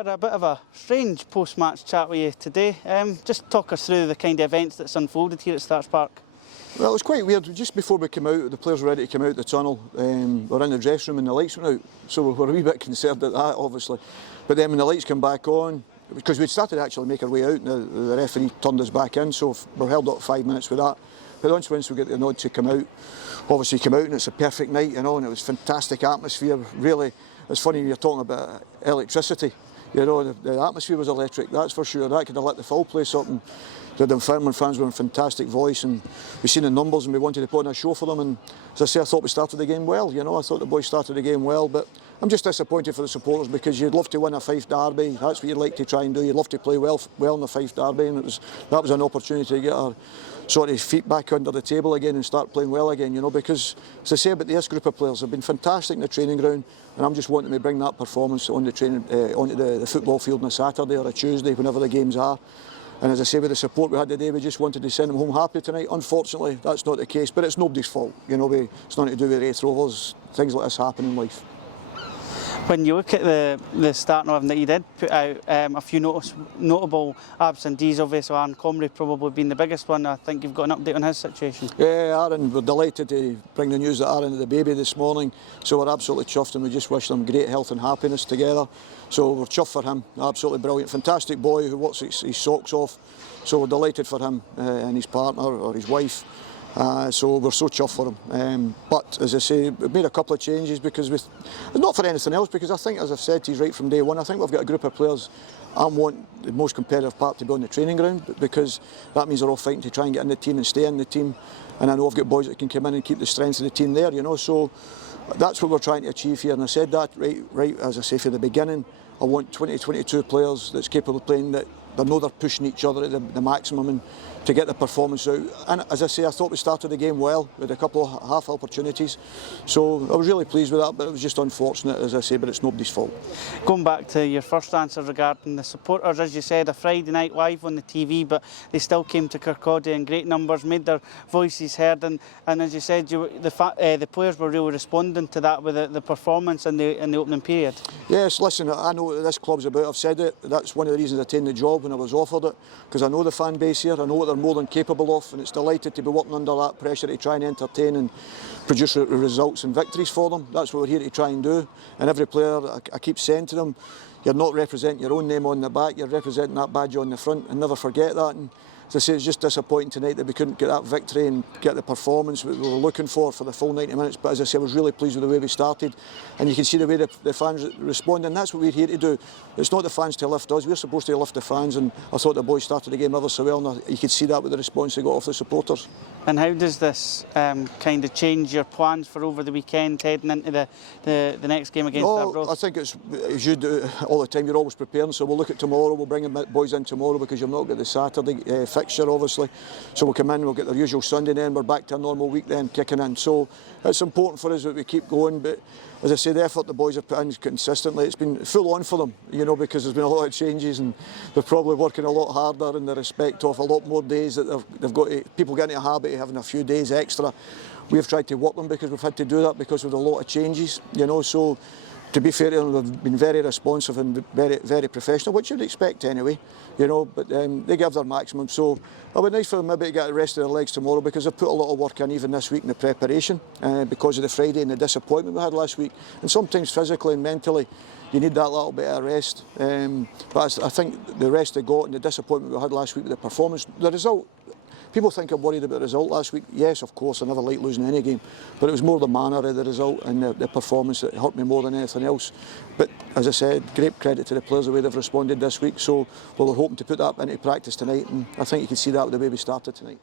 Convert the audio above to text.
Peter, a bit of a strange post-match chat with you today. Just talk us through the kind of events that's unfolded here at Starks Park. Well, it was quite weird. Just before we came out, the players were ready to come out the tunnel. We were in the dressing room and the lights went out, so we were a wee bit concerned at that, obviously. But then when the lights came back on, because we'd started to actually make our way out, and the referee turned us back in, so we were held up 5 minutes with that. But once we get the nod to come out, obviously came out and it's a perfect night, you know, and it was fantastic atmosphere. Really, it's funny when you're talking about electricity. You know, the atmosphere was electric, that's for sure. That could have lit the full place up. And the Dunfermline fans were in fantastic voice, and we've seen the numbers and we wanted to put on a show for them. And as I say, I thought we started the game well. You know, I thought the boys started the game well, but I'm just disappointed for the supporters because you'd love to win a Fife derby. That's what you'd like to try and do. You'd love to play well in the Fife derby, and that was an opportunity to get our sort of feet back under the table again and start playing well again. You know, because as I say about this group of players, they've been fantastic in the training ground, and I'm just wanting to bring that performance on the training onto the football field on a Saturday or a Tuesday, whenever the games are. And as I say, with the support we had today, we just wanted to send them home happy tonight. Unfortunately, that's not the case, but it's nobody's fault. You know, it's nothing to do with Raith Rovers. Things like this happen in life. When you look at the starting 11 that you did put out, a few notable absentees, obviously Aaron Comrie probably being the biggest one. I think you've got an update on his situation. Yeah, Aaron, we're delighted to bring the news that Aaron had the baby this morning, so we're absolutely chuffed and we just wish them great health and happiness together. So we're chuffed for him, absolutely brilliant. Fantastic boy who works his socks off, so we're delighted for him and his partner or his wife. So we're so chuffed for him. But as I say, we've made a couple of changes because not for anything else, because I think, as I've said to you right from day one, I think we've got a group of players. I want the most competitive part to be on the training ground, because that means they're all fighting to try and get in the team and stay in the team. And I know I've got boys that can come in and keep the strengths of the team there, you know. So that's what we're trying to achieve here. And I said that right as I say from the beginning. I want 20 to 22 players that's capable of playing, that they know they're pushing each other at the maximum and to get the performance out. And as I say, I thought we started the game well with a couple of half opportunities. So I was really pleased with that, but it was just unfortunate, as I say, but it's nobody's fault. Going back to your first answer regarding the supporters, as you said, a Friday night live on the TV, but they still came to Kirkcaldy in great numbers, made their voices heard, and as you said, the players were really responding to that with the performance in the opening period. Yes, listen, I know what this club's about. I've said it. That's one of the reasons I taken the job when I was offered it, because I know the fan base here. I know what they're more than capable of, and it's delighted to be working under that pressure to try and entertain and produce results and victories for them. That's what we're here to try and do. And every player, I keep saying to them, you're not representing your own name on the back, you're representing that badge on the front, and never forget that. And as I say, it's just disappointing tonight that we couldn't get that victory and get the performance we were looking for the full 90 minutes. But as I say, I was really pleased with the way we started, and you can see the way the fans respond, and that's what we're here to do. It's not the fans to lift us, we're supposed to lift the fans, and I thought the boys started the game ever so well, and you could see that with the response they got off the supporters. And how does this kind of change your plans for over the weekend, heading into the next game against Rovers? I think it's, as you do all the time, you're always preparing. So we'll look at tomorrow, we'll bring the boys in tomorrow, because you've not got the Saturday fixture, obviously. So we'll come in, we'll get their usual Sunday, then we're back to a normal week then, kicking in. So it's important for us that we keep going, but as I say, the effort the boys have put in consistently, it's been full on for them, you know, because there's been a lot of changes, and they're probably working a lot harder in the respect of a lot more days that they've got to, people get into a habit of having a few days extra. We've tried to work them because we've had to do that because of a lot of changes, you know. So to be fair to them, they've been very responsive and very, very professional, which you'd expect anyway, you know, but they give their maximum. So it would be nice for them maybe to get the rest of their legs tomorrow, because they've put a lot of work in even this week in the preparation, because of the Friday and the disappointment we had last week. And sometimes physically and mentally you need that little bit of rest. But I think the rest they got and the disappointment we had last week with the performance, the result, people think I'm worried about the result last week. Yes, of course, I never like losing any game, but it was more the manner of the result and the performance that hurt me more than anything else. But as I said, great credit to the players the way they've responded this week. So we're hoping to put that into practice tonight, and I think you can see that with the way we started tonight.